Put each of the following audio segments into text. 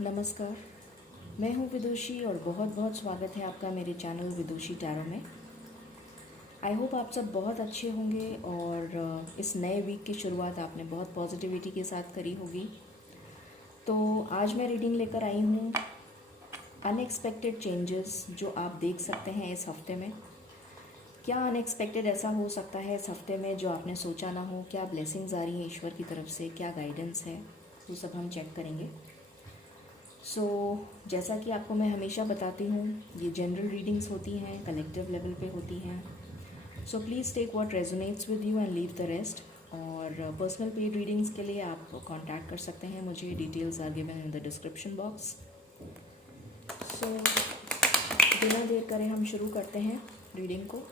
नमस्कार, मैं हूँ विदुषी और बहुत बहुत स्वागत है आपका मेरे चैनल विदुषी टैरो में। आई होप आप सब बहुत अच्छे होंगे और इस नए वीक की शुरुआत आपने बहुत पॉजिटिविटी के साथ करी होगी। तो आज मैं रीडिंग लेकर आई हूँ अनएक्सपेक्टेड चेंजेस जो आप देख सकते हैं इस हफ्ते में। क्या अनएक्सपेक्टेड ऐसा हो सकता है इस हफ्ते में जो आपने सोचा ना हो? क्या ब्लेसिंग्स आ रही हैं ईश्वर की तरफ से? क्या गाइडेंस है? वो सब हम चेक करेंगे। जैसा कि आपको मैं हमेशा बताती हूँ, ये जनरल रीडिंग्स होती हैं, कलेक्टिव लेवल पे होती हैं। So please take what resonates with you and leave the rest. और पर्सनल पेड रीडिंग्स के लिए आप कांटेक्ट कर सकते हैं मुझे। Details are given in the description box. So बिना देर करे हम शुरू करते हैं रीडिंग को।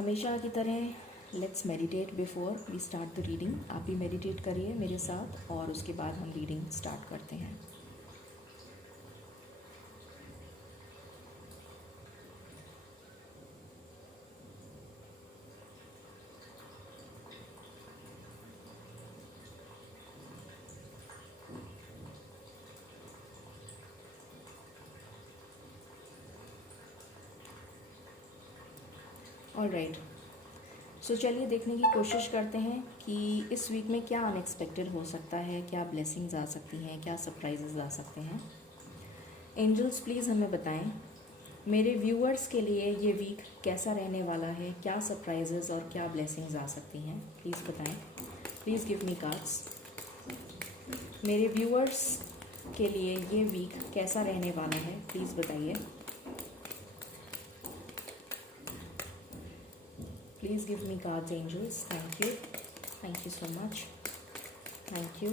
हमेशा की तरह let's meditate before we start the reading. आप भी मेडिटेट करिए मेरे साथ और उसके बाद हम रीडिंग स्टार्ट करते हैं। ऑलराइट, सो चलिए देखने की कोशिश करते हैं कि इस वीक में क्या अनएक्सपेक्टेड हो सकता है, क्या ब्लेसिंग्स आ सकती हैं, क्या सरप्राइजेज आ सकते हैं। एंजल्स प्लीज़ हमें बताएं मेरे व्यूअर्स के लिए ये वीक कैसा रहने वाला है, क्या सरप्राइजेज और क्या ब्लेसिंग्स आ सकती हैं। प्लीज़ बताएं। Please give me cards. मेरे व्यूअर्स के लिए ये वीक कैसा रहने वाला है, प्लीज़ बताइए। Please give me cards, angels. Thank you. Thank you so much. Thank you.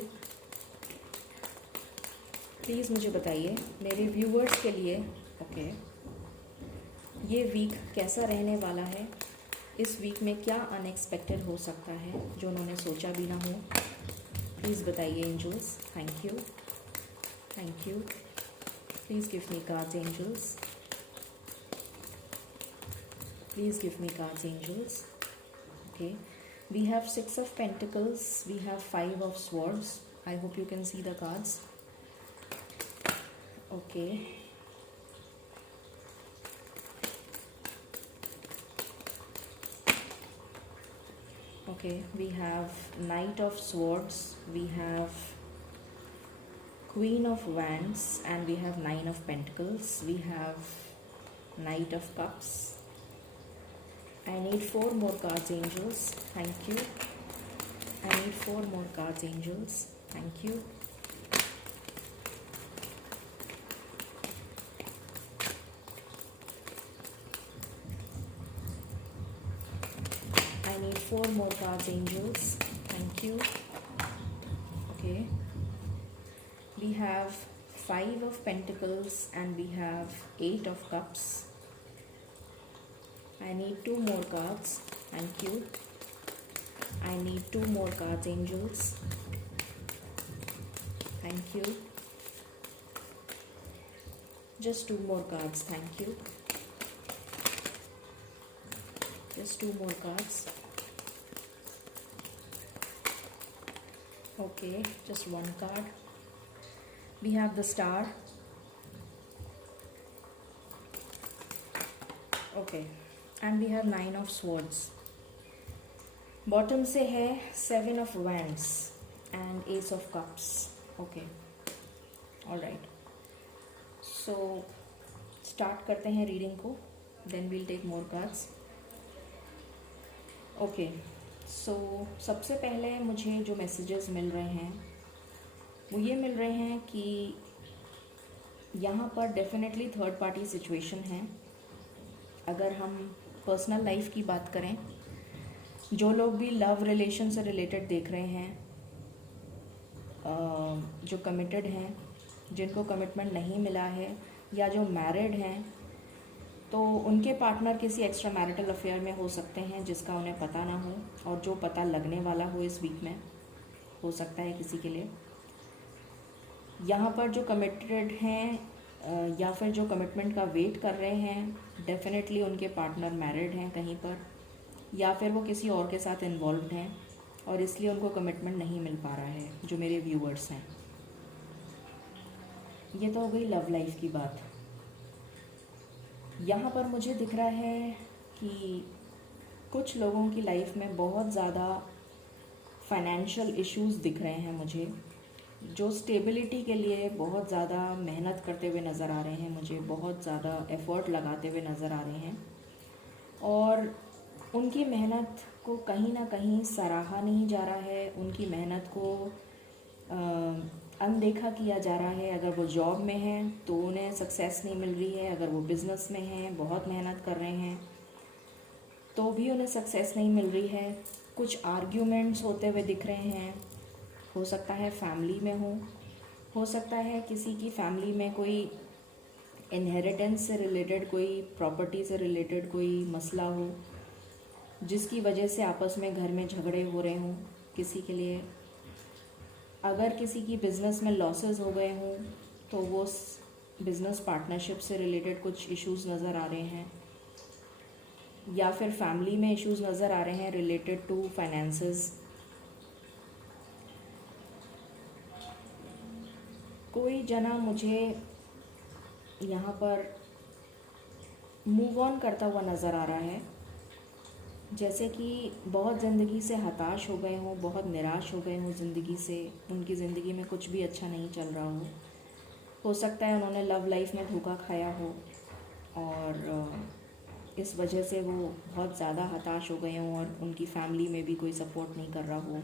Please मुझे बताइए मेरे व्यूअर्स के लिए ये वीक कैसा रहने वाला है। इस वीक में क्या अनएक्सपेक्टेड हो सकता है जो उन्होंने सोचा भी ना हो। प्लीज़ बताइए angels. Thank you. Thank you. Please give me cards, angels. Please give me cards, angels. Okay, we have 6 of Pentacles, we have 5 of Swords. I hope you can see the cards. Okay, okay, we have Knight of Swords, we have Queen of Wands, and we have 9 of Pentacles. We have Knight of Cups. I need 4 more cards, angels. Thank you. I need 4 more cards, angels. Thank you. I need 4 more cards, angels. Thank you. Okay. We have 5 of Pentacles and we have 8 of Cups. I need 2 more cards. Thank you. I need 2 more cards, angels. Thank you. Just 2 more cards. Thank you. Just 2 more cards. Okay, just 1 card. We have the Star. Okay. And we have 9 of Swords. Bottom से है 7 of Wands and Ace of Cups. Okay, alright. So start करते हैं reading को, then we'll take more cards. Okay, so सबसे पहले मुझे जो messages मिल रहे हैं वो ये मिल रहे हैं कि यहाँ पर डेफिनेटली थर्ड पार्टी सिचुएशन है। अगर हम पर्सनल लाइफ की बात करें, जो लोग भी लव रिलेशन से रिलेटेड देख रहे हैं, जो कमिटेड हैं, जिनको कमिटमेंट नहीं मिला है या जो मैरिड हैं, तो उनके पार्टनर किसी एक्स्ट्रा मैरिटल अफेयर में हो सकते हैं जिसका उन्हें पता ना हो और जो पता लगने वाला हो इस वीक में हो सकता है किसी के लिए। यहाँ पर जो कमिटेड हैं या फिर जो कमिटमेंट का वेट कर रहे हैं, डेफिनेटली उनके पार्टनर मैरिड हैं कहीं पर, या फिर वो किसी और के साथ इन्वॉल्व हैं और इसलिए उनको कमिटमेंट नहीं मिल पा रहा है। जो मेरे व्यूअर्स हैं, ये तो हो गई लव लाइफ की बात। यहाँ पर मुझे दिख रहा है कि कुछ लोगों की लाइफ में बहुत ज़्यादा फाइनेंशियल इश्यूज़ दिख रहे हैं मुझे, जो स्टेबिलिटी के लिए बहुत ज़्यादा मेहनत करते हुए नज़र आ रहे हैं, मुझे बहुत ज़्यादा एफ़र्ट लगाते हुए नज़र आ रहे हैं और उनकी मेहनत को कहीं ना कहीं सराहा नहीं जा रहा है, उनकी मेहनत को अनदेखा किया जा रहा है। अगर वो जॉब में हैं तो उन्हें सक्सेस नहीं मिल रही है, अगर वो बिज़नेस में हैं, बहुत मेहनत कर रहे हैं तो भी उन्हें सक्सेस नहीं मिल रही है। कुछ आर्ग्यूमेंट्स होते हुए दिख रहे हैं, हो सकता है फैमिली में हो सकता है किसी की फैमिली में कोई इनहेरिटेंस से रिलेटेड, कोई प्रॉपर्टी से रिलेटेड कोई मसला हो जिसकी वजह से आपस में घर में झगड़े हो रहे हों किसी के लिए। अगर किसी की बिज़नेस में लॉसेस हो गए हों तो वो बिज़नेस पार्टनरशिप से रिलेटेड कुछ इश्यूज़ नज़र आ रहे हैं, या फिर फैमिली में इश्यूज़ नज़र आ रहे हैं रिलेटेड टू फाइनेंसेस। कोई जना मुझे यहाँ पर मूव ऑन करता हुआ नज़र आ रहा है, जैसे कि बहुत ज़िंदगी से हताश हो गए हों, बहुत निराश हो गए हों ज़िंदगी से, उनकी ज़िंदगी में कुछ भी अच्छा नहीं चल रहा हो सकता है उन्होंने लव लाइफ में धोखा खाया हो और इस वजह से वो बहुत ज़्यादा हताश हो गए हों और उनकी फैमिली में भी कोई सपोर्ट नहीं कर रहा हो,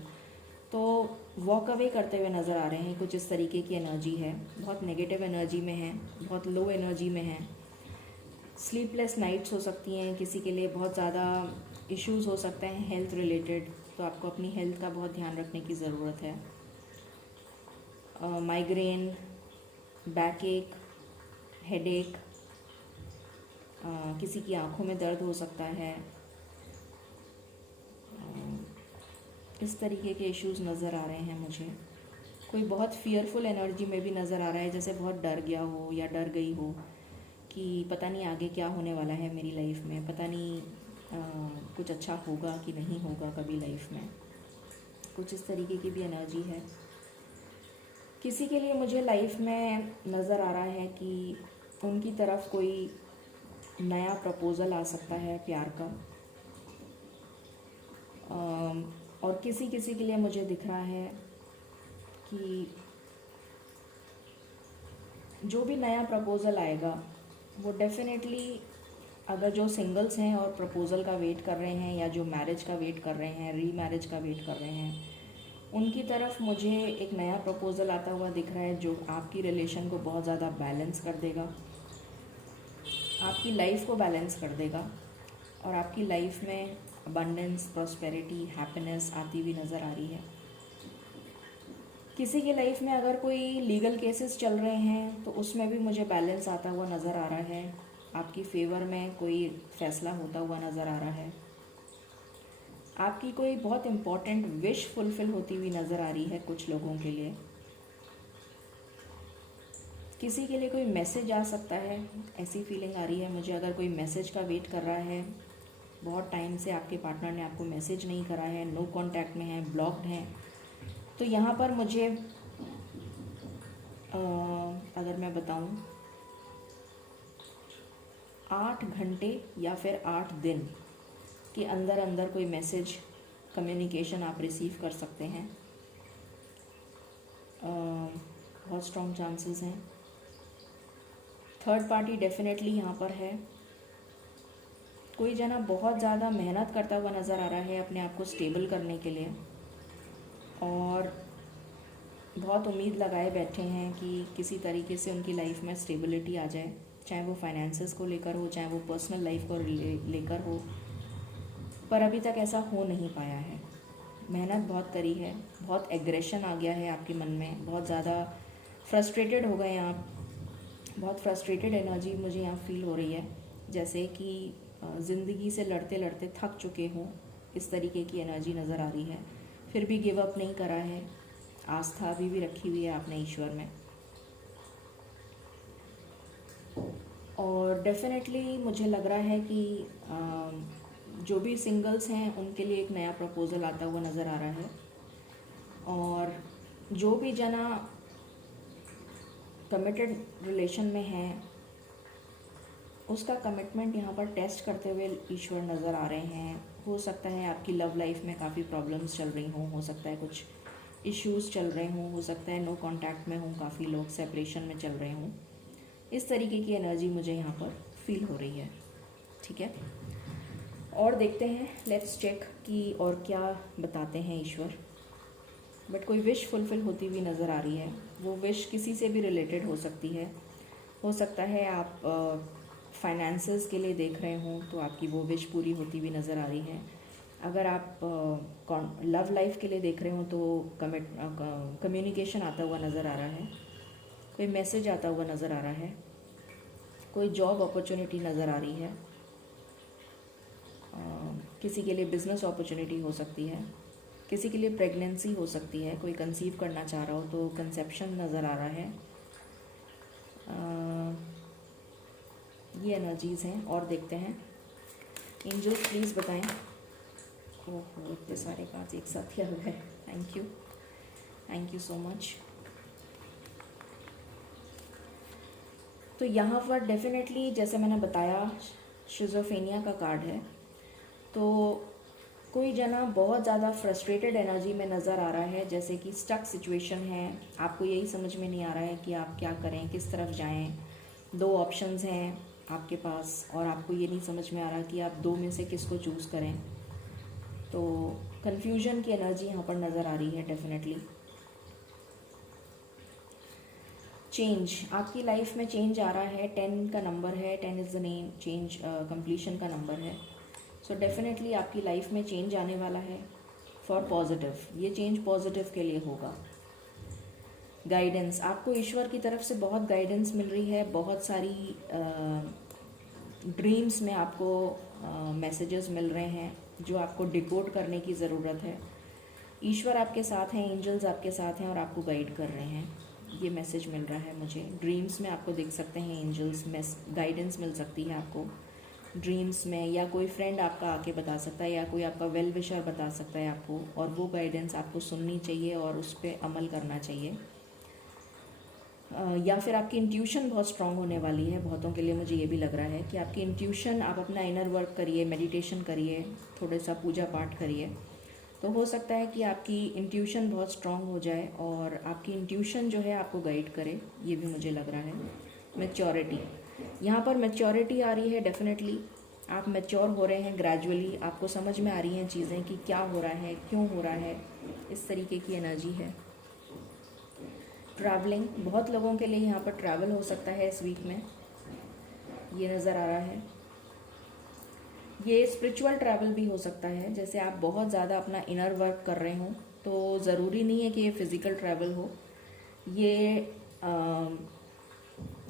तो वॉक अवे करते हुए नज़र आ रहे हैं। कुछ इस तरीके की एनर्जी है, बहुत नेगेटिव एनर्जी में है, बहुत लो एनर्जी में है। स्लीपलेस नाइट्स हो सकती हैं किसी के लिए, बहुत ज़्यादा इश्यूज़ हो सकते हैं हेल्थ रिलेटेड, तो आपको अपनी हेल्थ का बहुत ध्यान रखने की ज़रूरत है। माइग्रेन, बैक एक, हेडेक, किसी की आंखों में दर्द हो सकता है, इस तरीके के इश्यूज़ नज़र आ रहे हैं मुझे। कोई बहुत फियरफुल एनर्जी में भी नज़र आ रहा है, जैसे बहुत डर गया हो या डर गई हो कि पता नहीं आगे क्या होने वाला है मेरी लाइफ में, पता नहीं कुछ अच्छा होगा कि नहीं होगा कभी लाइफ में। कुछ इस तरीके की भी एनर्जी है। किसी के लिए मुझे लाइफ में नज़र आ रहा है कि उनकी तरफ कोई नया प्रपोज़ल आ सकता है प्यार का, और किसी किसी के लिए मुझे दिख रहा है कि जो भी नया प्रपोज़ल आएगा वो डेफिनेटली, अगर जो सिंगल्स हैं और प्रपोज़ल का वेट कर रहे हैं या जो मैरिज का वेट कर रहे हैं, री मैरिज का वेट कर रहे हैं, उनकी तरफ मुझे एक नया प्रपोज़ल आता हुआ दिख रहा है जो आपकी रिलेशन को बहुत ज़्यादा बैलेंस कर देगा, आपकी लाइफ को बैलेंस कर देगा और आपकी लाइफ में अबंडेंस, प्रॉस्पेरिटी, हैप्पीनेस आती हुई नज़र आ रही है। किसी की लाइफ में अगर कोई लीगल केसेस चल रहे हैं तो उसमें भी मुझे बैलेंस आता हुआ नज़र आ रहा है, आपकी फेवर में कोई फ़ैसला होता हुआ नज़र आ रहा है, आपकी कोई बहुत इम्पॉर्टेंट विश फुलफ़िल होती हुई नज़र आ रही है कुछ लोगों के लिए। किसी के लिए कोई मैसेज आ सकता है, ऐसी फीलिंग आ रही है मुझे। अगर कोई मैसेज का वेट कर रहा है, बहुत टाइम से आपके पार्टनर ने आपको मैसेज नहीं करा है, नो कांटेक्ट में है, ब्लॉक्ड हैं, तो यहाँ पर मुझे अगर मैं बताऊँ 8 घंटे या फिर 8 दिन के अंदर अंदर कोई मैसेज, कम्युनिकेशन आप रिसीव कर सकते हैं। बहुत स्ट्रॉन्ग चांसेस हैं। थर्ड पार्टी डेफिनेटली यहाँ पर है। कोई जना बहुत ज़्यादा मेहनत करता हुआ नज़र आ रहा है अपने आप को स्टेबल करने के लिए और बहुत उम्मीद लगाए बैठे हैं कि किसी तरीके से उनकी लाइफ में स्टेबिलिटी आ जाए, चाहे वो फाइनेंसेस को लेकर हो, चाहे वो पर्सनल लाइफ को लेकर हो, पर अभी तक ऐसा हो नहीं पाया है। मेहनत बहुत करी है, बहुत एग्रेशन आ गया है आपके मन में, बहुत ज़्यादा फ्रस्ट्रेटेड हो गए आप, बहुत फ्रस्ट्रेटेड एनर्जी मुझे यहाँ फील हो रही है, जैसे कि ज़िंदगी से लड़ते लड़ते थक चुके हों, इस तरीके की एनर्जी नज़र आ रही है। फिर भी गिव अप नहीं करा है, आस्था अभी भी रखी हुई है आपने ईश्वर में। और डेफिनेटली मुझे लग रहा है कि जो भी सिंगल्स हैं उनके लिए एक नया प्रपोज़ल आता हुआ नज़र आ रहा है, और जो भी जना कमिटेड रिलेशन में हैं उसका कमिटमेंट यहाँ पर टेस्ट करते हुए ईश्वर नज़र आ रहे हैं। हो सकता है आपकी लव लाइफ में काफ़ी प्रॉब्लम्स चल रही हों, हो सकता है कुछ इश्यूज़ चल रहे हों, हो सकता है नो कांटेक्ट में हों, काफ़ी लोग सेपरेशन में चल रहे हों। इस तरीके की एनर्जी मुझे यहाँ पर फील हो रही है। ठीक है, और देखते हैं, लेट्स चेक कि और क्या बताते हैं ईश्वर। बट कोई विश फुलफ़िल होती हुई नज़र आ रही है। वो विश किसी से भी रिलेटेड हो सकती है। हो सकता है आप फाइनेंसेस के लिए देख रहे हों तो आपकी वो विश पूरी होती हुई नज़र आ रही है। अगर आप लव लाइफ के लिए देख रहे हो तो कम्युनिकेशन आता हुआ नज़र आ रहा है, कोई मैसेज आता हुआ नज़र आ रहा है, कोई जॉब अपॉर्चुनिटी नज़र आ रही है, किसी के लिए बिज़नेस अपॉर्चुनिटी हो सकती है, किसी के लिए प्रेगनेंसी हो सकती है, कोई कंसीव करना चाह रहा हो तो कंसेप्शन नज़र आ रहा है। ये एनर्जीज़ हैं। और देखते हैं, एंजल्स प्लीज़ बताएं। ओहो, इतने सारे कार्ड्स एक साथ ही आ गए। Thank you so much. तो यहाँ पर डेफिनेटली जैसे मैंने बताया शिज़ोफ्रेनिया का कार्ड है, तो कोई जना बहुत ज़्यादा फ्रस्ट्रेटेड एनर्जी में नज़र आ रहा है, जैसे कि स्टक सिचुएशन है। आपको यही समझ में नहीं आ रहा है कि आप क्या करें, किस तरफ जाएं। दो ऑप्शंस हैं आपके पास और आपको ये नहीं समझ में आ रहा कि आप दो में से किसको चूज़ करें। तो कन्फ्यूजन की एनर्जी यहाँ पर नज़र आ रही है डेफिनेटली। चेंज, आपकी लाइफ में चेंज आ रहा है। 10 का नंबर है, 10 is the name, change completion का नंबर है। सो डेफिनेटली आपकी लाइफ में चेंज आने वाला है फॉर पॉजिटिव। ये चेंज पॉजिटिव के लिए होगा। गाइडेंस, आपको ईश्वर की तरफ से बहुत गाइडेंस मिल रही है। बहुत सारी ड्रीम्स में आपको मैसेजेस मिल रहे हैं जो आपको डिकोड करने की ज़रूरत है। ईश्वर आपके साथ हैं, एंजल्स आपके साथ हैं और आपको गाइड कर रहे हैं। ये मैसेज मिल रहा है मुझे। ड्रीम्स में आपको देख सकते हैं एंजल्स में, गाइडेंस मिल सकती है आपको ड्रीम्स में, या कोई फ्रेंड आपका आके बता सकता है, या कोई आपका वेल विशर बता सकता है आपको, और वो गाइडेंस आपको सुननी चाहिए और उस पर अमल करना चाहिए। या फिर आपकी इंट्यूशन बहुत स्ट्रांग होने वाली है। बहुतों के लिए मुझे ये भी लग रहा है कि आपकी इंट्यूशन, आप अपना इनर वर्क करिए, मेडिटेशन करिए, थोड़ा सा पूजा पाठ करिए, तो हो सकता है कि आपकी इंट्यूशन बहुत स्ट्रांग हो जाए और आपकी इंट्यूशन जो है आपको गाइड करे। ये भी मुझे लग रहा है। मैच्योरिटी, यहाँ पर मैच्योरिटी आ रही है। डेफिनेटली आप मैच्योर हो रहे हैं ग्रेजुअली। आपको समझ में आ रही हैं चीज़ें कि क्या हो रहा है, क्यों हो रहा है। इस तरीके की एनर्जी है। ट्रैवलिंग, बहुत लोगों के लिए यहाँ पर ट्रैवल हो सकता है इस वीक में, ये नज़र आ रहा है। ये स्पिरिचुअल ट्रैवल भी हो सकता है, जैसे आप बहुत ज़्यादा अपना इनर वर्क कर रहे हो, तो ज़रूरी नहीं है कि ये फ़िज़िकल ट्रैवल हो। ये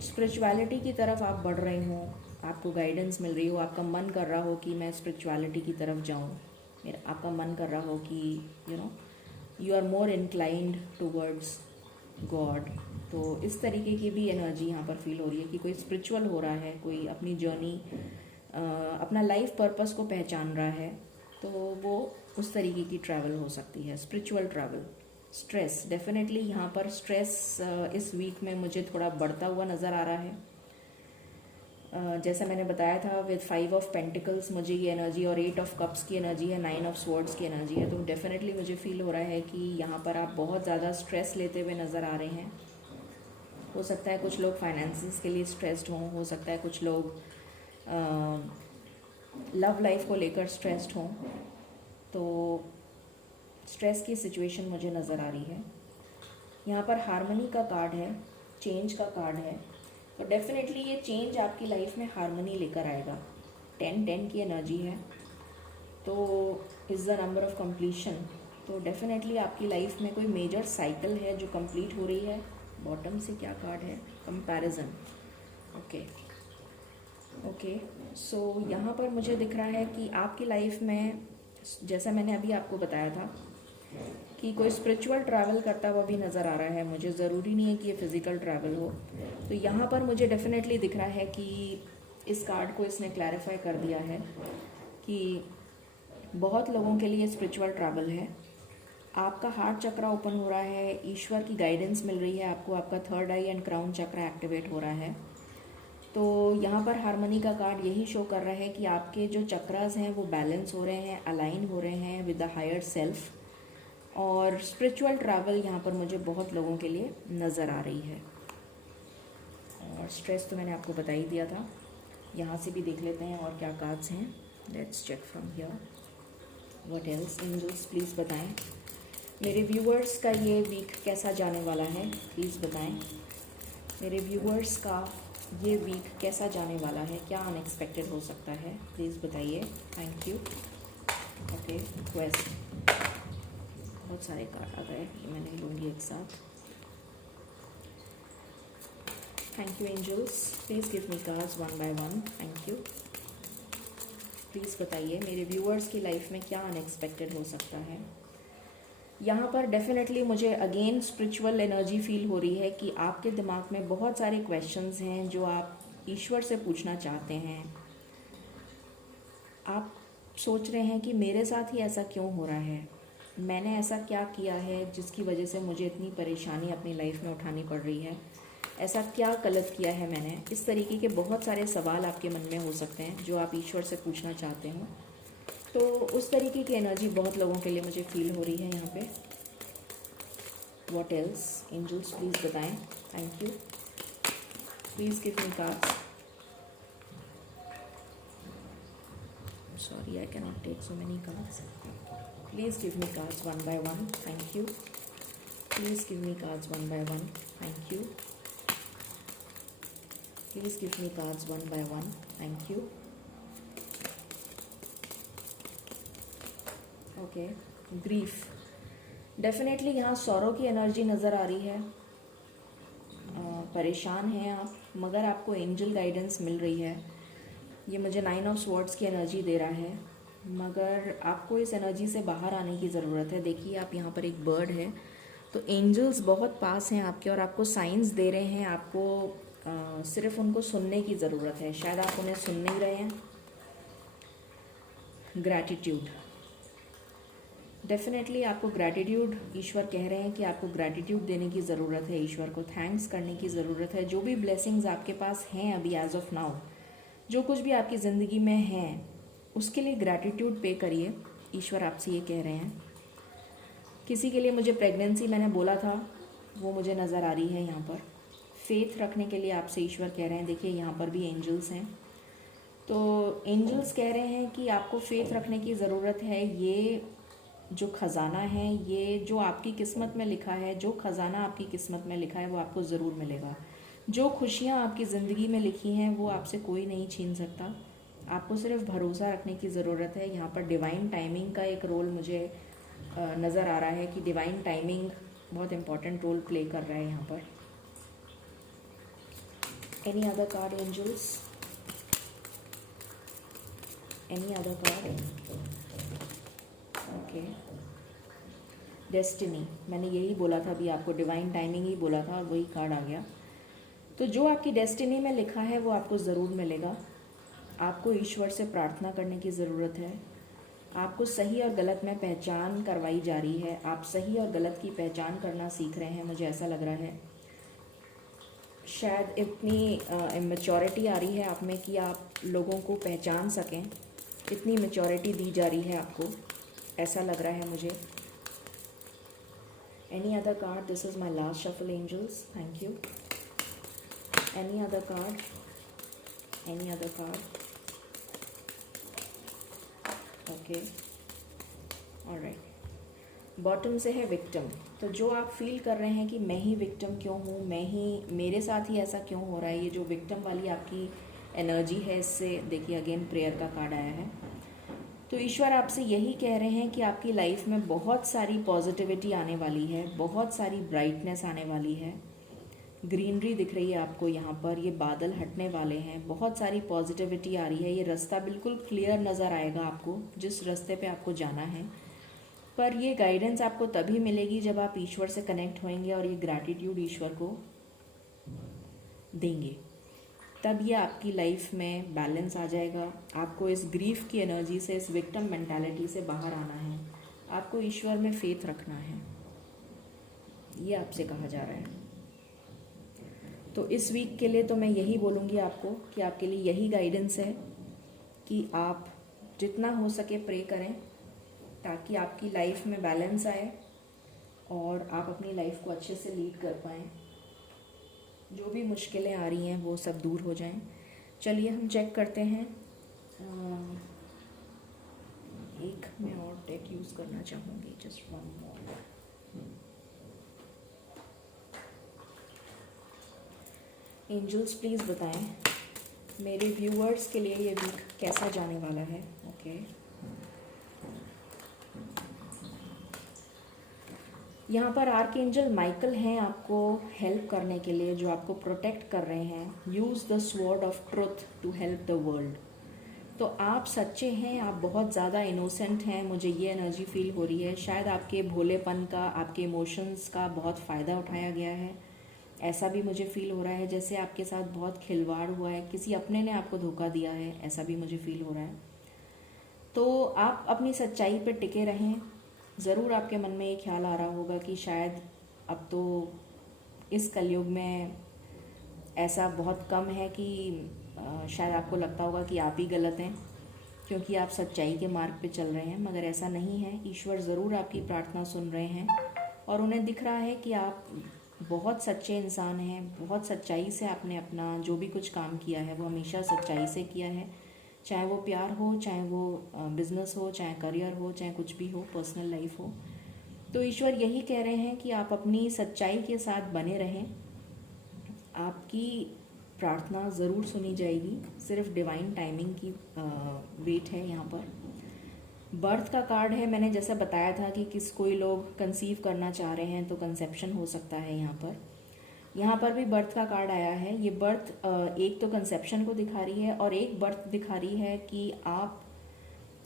स्पिरिचुअलिटी की तरफ आप बढ़ रहे हो, आपको गाइडेंस मिल रही हो, आपका मन कर रहा हो कि मैं स्पिरिचुअलिटी की तरफ जाऊँ, आपका मन कर रहा हो कि you are more inclined towards God. तो इस तरीके की भी एनर्जी यहाँ पर फील हो रही है कि कोई स्पिरिचुअल हो रहा है, कोई अपनी जर्नी, अपना लाइफ पर्पस को पहचान रहा है, तो वो उस तरीके की ट्रैवल हो सकती है, स्पिरिचुअल ट्रैवल। स्ट्रेस, डेफिनेटली यहाँ पर स्ट्रेस इस वीक में मुझे थोड़ा बढ़ता हुआ नज़र आ रहा है। जैसा मैंने बताया था विद 5 ऑफ पेंटिकल्स मुझे ये एनर्जी, और 8 ऑफ कप्स की एनर्जी है, 9 ऑफ स्वॉर्ड्स की एनर्जी है। तो डेफिनेटली मुझे फील हो रहा है कि यहाँ पर आप बहुत ज़्यादा स्ट्रेस लेते हुए नज़र आ रहे हैं। हो सकता है कुछ लोग फाइनेंसिस के लिए स्ट्रेस्ड हों, हो सकता है कुछ लोग लव लाइफ को लेकर स्ट्रेस्ड हों। तो स्ट्रेस की सिचुएशन मुझे नज़र आ रही है। यहाँ पर हार्मनी का कार्ड है, चेंज का कार्ड है। तो डेफिनेटली ये चेंज आपकी लाइफ में हार्मनी लेकर आएगा। 10 की एनर्जी है, तो is the number of completion. तो डेफिनेटली आपकी लाइफ में कोई मेजर साइकिल है जो कंप्लीट हो रही है। बॉटम से क्या कार्ड है, कंपैरिजन। ओके, सो यहाँ पर मुझे दिख रहा है कि आपकी लाइफ में, जैसा मैंने अभी आपको बताया था कि कोई स्पिरिचुअल ट्रैवल करता हुआ भी नज़र आ रहा है मुझे। ज़रूरी नहीं है कि ये फ़िज़िकल ट्रैवल हो। तो यहाँ पर मुझे डेफिनेटली दिख रहा है कि इस कार्ड को इसने क्लैरिफाई कर दिया है कि बहुत लोगों के लिए स्पिरिचुअल ट्रैवल है। आपका हार्ट चक्रा ओपन हो रहा है, ईश्वर की गाइडेंस मिल रही है आपको, आपका third I and crown chakra activate हो रहा है। तो यहाँ पर हारमोनी का कार्ड यही शो कर रहा है कि आपके जो चक्रास हैं वो बैलेंस हो रहे हैं, अलाइन हो रहे हैं विद द हायर सेल्फ। और स्पिरिचुअल ट्रैवल यहाँ पर मुझे बहुत लोगों के लिए नज़र आ रही है। और स्ट्रेस तो मैंने आपको बता ही दिया था। यहाँ से भी देख लेते हैं और क्या कार्ड्स हैं। Let's check from here what else. Angels please बताएं मेरे व्यूअर्स का ये वीक कैसा जाने वाला है, प्लीज़ बताएं मेरे व्यूअर्स का ये वीक कैसा जाने वाला है, क्या अनएक्सपेक्टेड हो सकता है, प्लीज़ बताइए। Thank you. ओके रिक्वेस्ट, बहुत सारे कार्ड आ गए, ये मैं नहीं लूँगी एक साथ। Thank you angels, please give me cards one by one. Thank you. Please बताइए मेरे व्यूअर्स की लाइफ में क्या अनएक्सपेक्टेड हो सकता है। यहाँ पर डेफिनेटली मुझे अगेन स्पिरिचुअल एनर्जी फील हो रही है कि आपके दिमाग में बहुत सारे क्वेश्चंस हैं जो आप ईश्वर से पूछना चाहते हैं। आप सोच रहे हैं कि मेरे साथ ही ऐसा क्यों हो रहा है, मैंने ऐसा क्या किया है जिसकी वजह से मुझे इतनी परेशानी अपनी लाइफ में उठानी पड़ रही है, ऐसा क्या गलत किया है मैंने। इस तरीके के बहुत सारे सवाल आपके मन में हो सकते हैं जो आप ईश्वर से पूछना चाहते हो। तो उस तरीके की एनर्जी बहुत लोगों के लिए मुझे फील हो रही है यहाँ पे। व्हाट एल्स एंजल्स प्लीज़ बताएं। Thank you. Please give me cards. Sorry I cannot take so many cards. Please give me cards one by one. Thank you. Please give me cards one by one. Thank you. Please give me cards one by one. Thank you. Okay grief, definitely यहाँ सौरों की energy नज़र आ रही है। परेशान हैं आप, मगर आपको एंजल गाइडेंस मिल रही है। ये मुझे 9 ऑफ स्वॉर्ड्स की एनर्जी दे रहा है, मगर आपको इस एनर्जी से बाहर आने की ज़रूरत है। देखिए आप यहाँ पर एक बर्ड है, तो एंजल्स बहुत पास हैं आपके और आपको साइंस दे रहे हैं। आपको सिर्फ उनको सुनने की ज़रूरत है, शायद आप उन्हें सुन नहीं रहे हैं। ग्रैटिट्यूड, डेफिनेटली आपको ग्रैटिट्यूड, ईश्वर कह रहे हैं कि आपको ग्रैटिट्यूड देने की ज़रूरत है, ईश्वर को थैंक्स करने की ज़रूरत है। जो भी ब्लेसिंग्स आपके पास हैं अभी एज ऑफ नाउ, जो कुछ भी आपकी ज़िंदगी में हैं, उसके लिए ग्रैटिट्यूड पे करिए। ईश्वर आपसे ये कह रहे हैं। किसी के लिए मुझे प्रेगनेंसी मैंने बोला था, वो मुझे नज़र आ रही है यहाँ पर। फेथ रखने के लिए आपसे ईश्वर कह रहे हैं। देखिए यहाँ पर भी एंजल्स हैं, तो एंजल्स कह रहे हैं कि आपको फेथ रखने की ज़रूरत है। ये जो ख़जाना है, ये जो आपकी किस्मत में लिखा है, जो ख़जाना आपकी किस्मत में लिखा है वो आपको ज़रूर मिलेगा। जो खुशियाँ आपकी ज़िंदगी में लिखी हैं वो आपसे कोई नहीं छीन सकता। आपको सिर्फ भरोसा रखने की ज़रूरत है। यहाँ पर डिवाइन टाइमिंग का एक रोल मुझे नज़र आ रहा है कि डिवाइन टाइमिंग बहुत इम्पॉर्टेंट रोल प्ले कर रहा है यहाँ पर। Any other card angels, any other card? Okay, destiny, मैंने यही बोला था अभी आपको, डिवाइन टाइमिंग ही बोला था और वही कार्ड आ गया। तो जो आपकी डेस्टिनी में लिखा है वो आपको ज़रूर मिलेगा। आपको ईश्वर से प्रार्थना करने की ज़रूरत है। आपको सही और गलत में पहचान करवाई जा रही है। आप सही और गलत की पहचान करना सीख रहे हैं, मुझे ऐसा लग रहा है। शायद इतनी मैच्योरिटी आ रही है आप में कि आप लोगों को पहचान सकें, इतनी मैच्योरिटी दी जा रही है आपको, ऐसा लग रहा है मुझे। Any other card? This is my last shuffle angels, thank you. Any other card? Any other card? Okay, alright. Bottom से है विक्टिम। तो जो आप फील कर रहे हैं कि मैं ही विक्टिम क्यों हूँ, मेरे साथ ही ऐसा क्यों हो रहा है, ये जो विक्टिम वाली आपकी एनर्जी है, इससे देखिए अगेन प्रेयर का कार्ड आया है। तो ईश्वर आपसे यही कह रहे हैं कि आपकी लाइफ में बहुत सारी पॉजिटिविटी आने वाली है, बहुत सारी ब्राइटनेस आने वाली है। ग्रीनरी दिख रही है आपको यहाँ पर, ये बादल हटने वाले हैं, बहुत सारी पॉजिटिविटी आ रही है। ये रास्ता बिल्कुल क्लियर नज़र आएगा आपको, जिस रास्ते पे आपको जाना है। पर ये गाइडेंस आपको तभी मिलेगी जब आप ईश्वर से कनेक्ट होंगे और ये ग्रैटिट्यूड ईश्वर को देंगे, तब ये आपकी लाइफ में बैलेंस आ जाएगा। आपको इस ग्रीफ की एनर्जी से, इस विक्टिम मेंटालिटी से बाहर आना है। आपको ईश्वर में फेथ रखना है, ये आपसे कहा जा रहा है। तो इस वीक के लिए तो मैं यही बोलूँगी आपको कि आपके लिए यही गाइडेंस है कि आप जितना हो सके प्रे करें ताकि आपकी लाइफ में बैलेंस आए और आप अपनी लाइफ को अच्छे से लीड कर पाएँ। जो भी मुश्किलें आ रही हैं वो सब दूर हो जाएं। चलिए हम चेक करते हैं। एक मैं और डेक यूज़ करना चाहूँगी, just one more. Angels please बताएं मेरे व्यूअर्स के लिए ये वीक कैसा जाने वाला है। ओके, यहाँ पर आर्कएंजल माइकल हैं आपको हेल्प करने के लिए, जो आपको प्रोटेक्ट कर रहे हैं। Use the sword of truth to help the world. तो आप सच्चे हैं, आप बहुत ज़्यादा इनोसेंट हैं, मुझे ये एनर्जी फील हो रही है। शायद आपके भोलेपन का, आपके इमोशंस का बहुत फ़ायदा उठाया गया है, ऐसा भी मुझे फील हो रहा है। जैसे आपके साथ बहुत खिलवाड़ हुआ है, किसी अपने ने आपको धोखा दिया है, ऐसा भी मुझे फील हो रहा है। तो आप अपनी सच्चाई पर टिके रहें। ज़रूर आपके मन में ये ख्याल आ रहा होगा कि शायद अब तो इस कलयुग में ऐसा बहुत कम है कि शायद आपको लगता होगा कि आप ही गलत हैं क्योंकि आप सच्चाई के मार्ग पे चल रहे हैं, मगर ऐसा नहीं है। ईश्वर ज़रूर आपकी प्रार्थना सुन रहे हैं और उन्हें दिख रहा है कि आप बहुत सच्चे इंसान हैं। बहुत सच्चाई से आपने अपना जो भी कुछ काम किया है वो हमेशा सच्चाई से किया है, चाहे वो प्यार हो, चाहे वो बिज़नेस हो, चाहे करियर हो, चाहे कुछ भी हो, पर्सनल लाइफ हो। तो ईश्वर यही कह रहे हैं कि आप अपनी सच्चाई के साथ बने रहें। आपकी प्रार्थना ज़रूर सुनी जाएगी, सिर्फ डिवाइन टाइमिंग की वेट है यहाँ पर। बर्थ का कार्ड है, मैंने जैसा बताया था कि कोई लोग कंसीव करना चाह रहे हैं तो कंसेप्शन हो सकता है। यहाँ पर भी बर्थ का कार्ड आया है। ये बर्थ एक तो कंसेप्शन को दिखा रही है और एक बर्थ दिखा रही है कि आप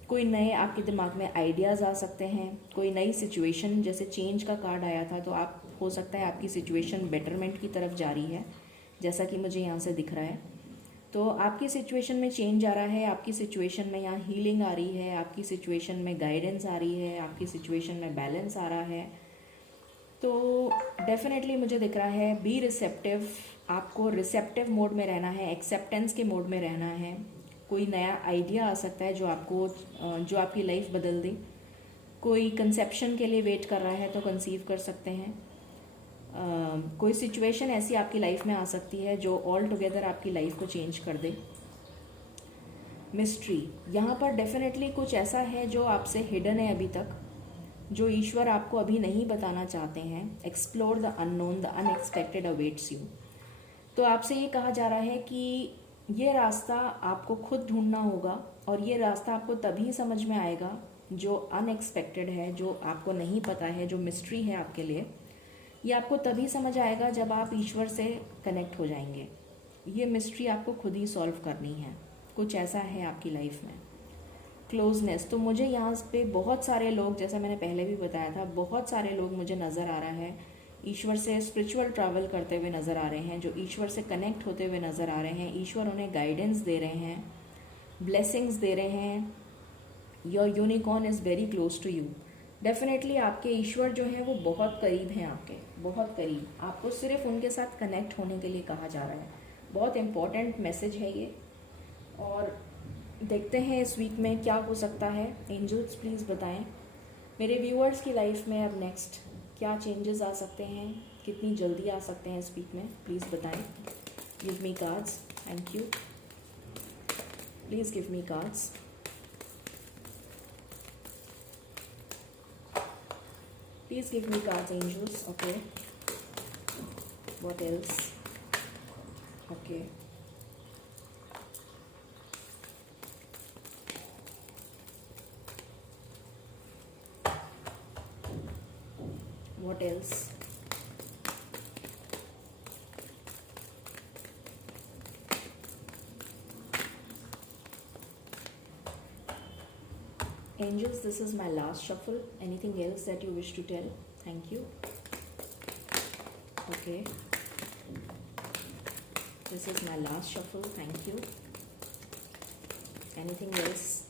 कोई नए, आपके दिमाग में आइडियाज़ आ सकते हैं, कोई नई सिचुएशन, जैसे चेंज का कार्ड आया था तो आप हो सकता है आपकी सिचुएशन बेटरमेंट की तरफ जा रही है, जैसा कि मुझे यहाँ से दिख रहा है। तो आपकी सिचुएशन में चेंज आ रहा है, आपकी सिचुएशन में यहाँ हीलिंग आ रही है, आपकी सिचुएशन में गाइडेंस आ रही है, आपकी सिचुएशन में बैलेंस आ रहा है। तो डेफिनेटली मुझे दिख रहा है बी रिसेप्टिव, आपको रिसेप्टिव मोड में रहना है, एक्सेप्टेंस के मोड में रहना है। कोई नया आइडिया आ सकता है जो आपकी लाइफ बदल दे। कोई कंसेप्शन के लिए वेट कर रहा है तो कंसीव कर सकते हैं। कोई सिचुएशन ऐसी आपकी लाइफ में आ सकती है जो ऑल टुगेदर आपकी लाइफ को चेंज कर दे। मिस्ट्री, यहाँ पर डेफिनेटली कुछ ऐसा है जो आपसे हिडन है अभी तक, जो ईश्वर आपको अभी नहीं बताना चाहते हैं। Explore the unknown, the unexpected awaits you. तो आपसे ये कहा जा रहा है कि ये रास्ता आपको खुद ढूंढना होगा और ये रास्ता आपको तभी समझ में आएगा जो अनएक्सपेक्टेड है, जो आपको नहीं पता है, जो मिस्ट्री है आपके लिए। ये आपको तभी समझ आएगा जब आप ईश्वर से कनेक्ट हो जाएंगे। ये मिस्ट्री आपको खुद ही सॉल्व करनी है। कुछ ऐसा है आपकी लाइफ में। क्लोजनेस, तो मुझे यहाँ पे बहुत सारे लोग, जैसा मैंने पहले भी बताया था, बहुत सारे लोग मुझे नज़र आ रहा है ईश्वर से स्पिरिचुअल ट्रैवल करते हुए नज़र आ रहे हैं, जो ईश्वर से कनेक्ट होते हुए नज़र आ रहे हैं। ईश्वर उन्हें गाइडेंस दे रहे हैं, ब्लेसिंग्स दे रहे हैं। Your unicorn is very close to you. Definitely आपके ईश्वर जो हैं वो बहुत करीब हैं, आपके बहुत करीब। आपको सिर्फ उनके साथ कनेक्ट होने के लिए कहा जा रहा है। बहुत इम्पॉर्टेंट मैसेज है ये। और देखते हैं इस वीक में क्या हो सकता है। एंजल्स प्लीज़ बताएं मेरे व्यूअर्स की लाइफ में अब नेक्स्ट क्या चेंजेस आ सकते हैं, कितनी जल्दी आ सकते हैं इस वीक में, प्लीज़ बताएं। Give me cards, thank you. Please give me cards. Please give me cards, angels. Okay. What else? Okay. What else? Angels, this is my last shuffle. Anything else that you wish to tell? Thank you. Okay. This is my last shuffle. Thank you. Anything else?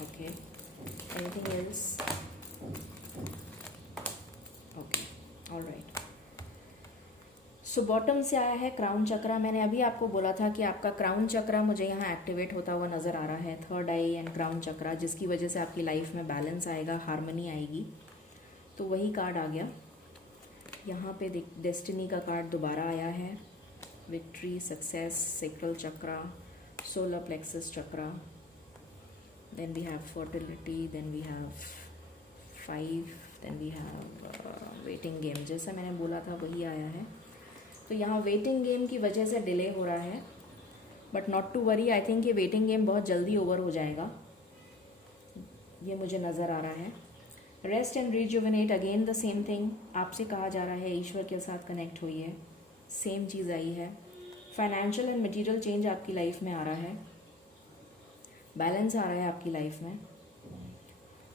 Okay. Anything else? Okay, alright. So bottom से आया है crown चक्रा। मैंने अभी आपको बोला था कि आपका क्राउन चक्रा मुझे यहाँ एक्टिवेट होता हुआ नज़र आ रहा है, थर्ड आई एंड क्राउन चक्रा, जिसकी वजह से आपकी लाइफ में बैलेंस आएगा, हार्मनी आएगी। तो वही कार्ड आ गया यहाँ पे। डेस्टिनी का कार्ड दोबारा आया है, victory, success, sacral chakra, solar plexus chakra, then we have fertility, then we have 5, then we have waiting game. जैसा मैंने बोला था वही आया है। तो यहाँ वेटिंग गेम की वजह से डिले हो रहा है, but not to worry, I think ये वेटिंग गेम बहुत जल्दी ओवर हो जाएगा, ये मुझे नज़र आ रहा है। Rest and rejuvenate, again the same thing. आपसे कहा जा रहा है ईश्वर के साथ कनेक्ट होइए, सेम चीज़ आई है। फाइनेंशियल एंड मटेरियल चेंज आपकी लाइफ में आ रहा है, बैलेंस आ रहा है आपकी लाइफ में।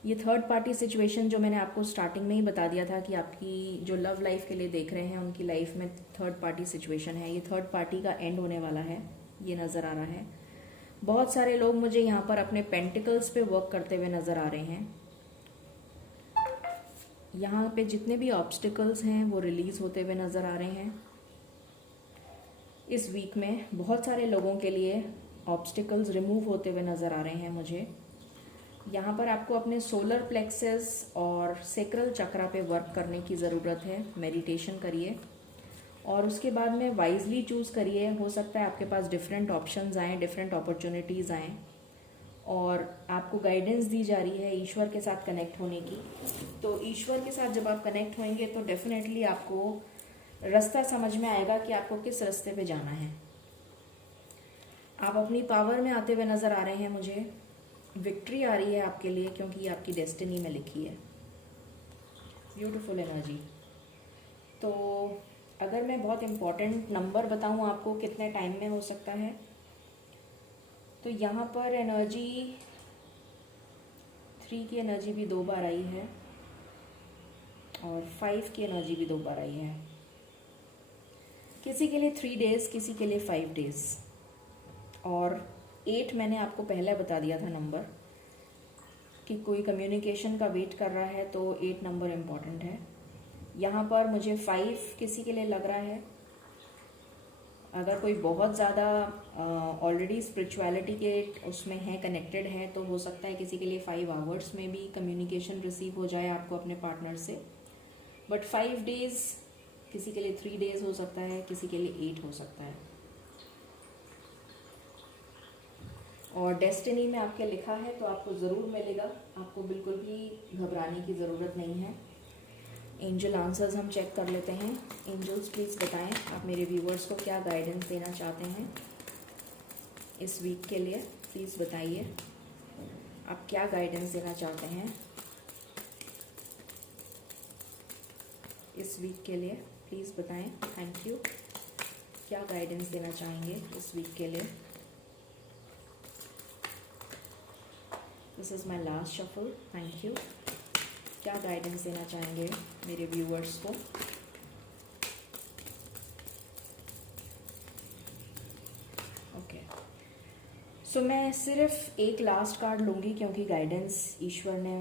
ये थर्ड पार्टी सिचुएशन जो मैंने आपको स्टार्टिंग में ही बता दिया था कि आपकी जो लव लाइफ के लिए देख रहे हैं उनकी लाइफ में थर्ड पार्टी सिचुएशन है, ये थर्ड पार्टी का एंड होने वाला है, ये नज़र आ रहा है। बहुत सारे लोग मुझे यहाँ पर अपने पेंटिकल्स पे वर्क करते हुए नज़र आ रहे हैं। यहाँ पे जितने भी ऑब्स्टिकल्स हैं वो रिलीज़ होते हुए नज़र आ रहे हैं। इस वीक में बहुत सारे लोगों के लिए ऑब्स्टिकल्स रिमूव होते हुए नज़र आ रहे हैं मुझे। यहाँ पर आपको अपने सोलर प्लेक्सस और सेक्रल चक्रा पे वर्क करने की ज़रूरत है, मेडिटेशन करिए और उसके बाद में वाइजली चूज़ करिए। हो सकता है आपके पास डिफरेंट ऑप्शंस आएँ, डिफरेंट अपॉर्चुनिटीज़ आएँ, और आपको गाइडेंस दी जा रही है ईश्वर के साथ कनेक्ट होने की। तो ईश्वर के साथ जब आप कनेक्ट होंगे तो डेफिनेटली आपको रास्ता समझ में आएगा कि आपको किस रास्ते पे जाना है। आप अपनी पावर में आते हुए नज़र आ रहे हैं मुझे। विक्ट्री आ रही है आपके लिए क्योंकि ये आपकी डेस्टिनी में लिखी है। Beautiful energy. तो अगर मैं बहुत इम्पॉर्टेंट नंबर बताऊँ आपको कितने टाइम में हो सकता है, तो यहाँ पर एनर्जी 3 की एनर्जी भी 2 बार आई है और 5 की एनर्जी भी 2 बार आई है। किसी के लिए 3 डेज़, किसी के लिए 5 डेज़, और 8 मैंने आपको पहले बता दिया था नंबर कि कोई कम्युनिकेशन का वेट कर रहा है तो 8 नंबर इम्पॉर्टेंट है। यहाँ पर मुझे 5 किसी के लिए लग रहा है। अगर कोई बहुत ज़्यादा ऑलरेडी स्पिरिचुअलिटी के उसमें है, कनेक्टेड है, तो हो सकता है किसी के लिए 5 आवर्स में भी कम्युनिकेशन रिसीव हो जाए आपको अपने पार्टनर से। बट 5 डेज़, किसी के लिए 3 डेज़ हो सकता है, किसी के लिए 8 हो सकता है। और डेस्टिनी में आपके लिखा है तो आपको ज़रूर मिलेगा, आपको बिल्कुल भी घबराने की ज़रूरत नहीं है। एंजल आंसर्स हम चेक कर लेते हैं। एंजल्स प्लीज़ बताएं आप मेरे व्यूवर्स को क्या गाइडेंस देना चाहते हैं इस वीक के लिए। प्लीज़ बताइए आप क्या गाइडेंस देना चाहते हैं इस वीक के लिए। प्लीज़ बताएं। Thank you. क्या गाइडेंस देना चाहेंगे इस वीक के लिए। This is my last shuffle. Thank you. क्या गाइडेंस देना चाहेंगे मेरे व्यूवर्स को। ओके, सो मैं सिर्फ एक लास्ट कार्ड लूँगी क्योंकि गाइडेंस ईश्वर ने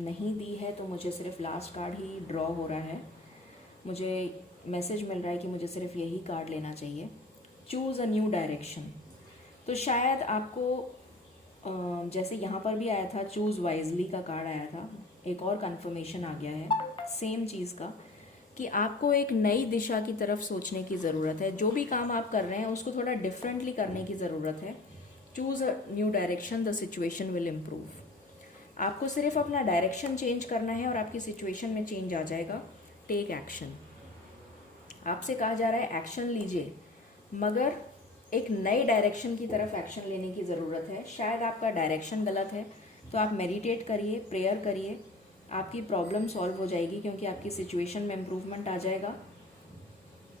नहीं दी है, तो मुझे सिर्फ लास्ट कार्ड ही ड्रॉ हो रहा है। मुझे मैसेज मिल रहा है कि मुझे सिर्फ यही कार्ड लेना चाहिए। Choose a new direction. तो शायद आपको जैसे यहाँ पर भी आया था चूज़ वाइजली का कार्ड आया था, एक और कंफर्मेशन आ गया है सेम चीज़ का कि आपको एक नई दिशा की तरफ सोचने की ज़रूरत है। जो भी काम आप कर रहे हैं उसको थोड़ा डिफरेंटली करने की ज़रूरत है। Choose a new direction, the situation will improve. आपको सिर्फ अपना डायरेक्शन चेंज करना है और आपकी सिचुएशन में चेंज आ जाएगा। Take action. आपसे कहा जा रहा है एक्शन लीजिए, मगर एक नई डायरेक्शन की तरफ एक्शन लेने की ज़रूरत है। शायद आपका डायरेक्शन गलत है, तो आप मेडिटेट करिए, प्रेयर करिए, आपकी प्रॉब्लम सॉल्व हो जाएगी क्योंकि आपकी सिचुएशन में इम्प्रूवमेंट आ जाएगा।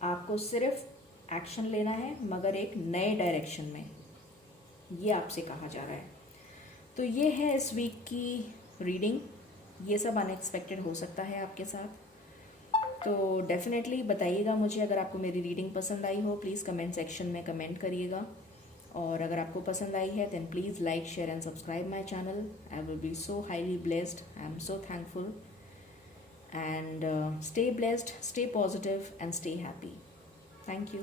आपको सिर्फ एक्शन लेना है मगर एक नए डायरेक्शन में, ये आपसे कहा जा रहा है। तो ये है इस वीक की रीडिंग। ये सब अनएक्सपेक्टेड हो सकता है आपके साथ, तो डेफिनेटली बताइएगा मुझे अगर आपको मेरी रीडिंग पसंद आई हो। प्लीज़ कमेंट सेक्शन में कमेंट करिएगा और अगर आपको पसंद आई है then please like share and subscribe my channel. I will be so highly blessed. I am so thankful. And stay blessed, stay positive, and stay happy. Thank you.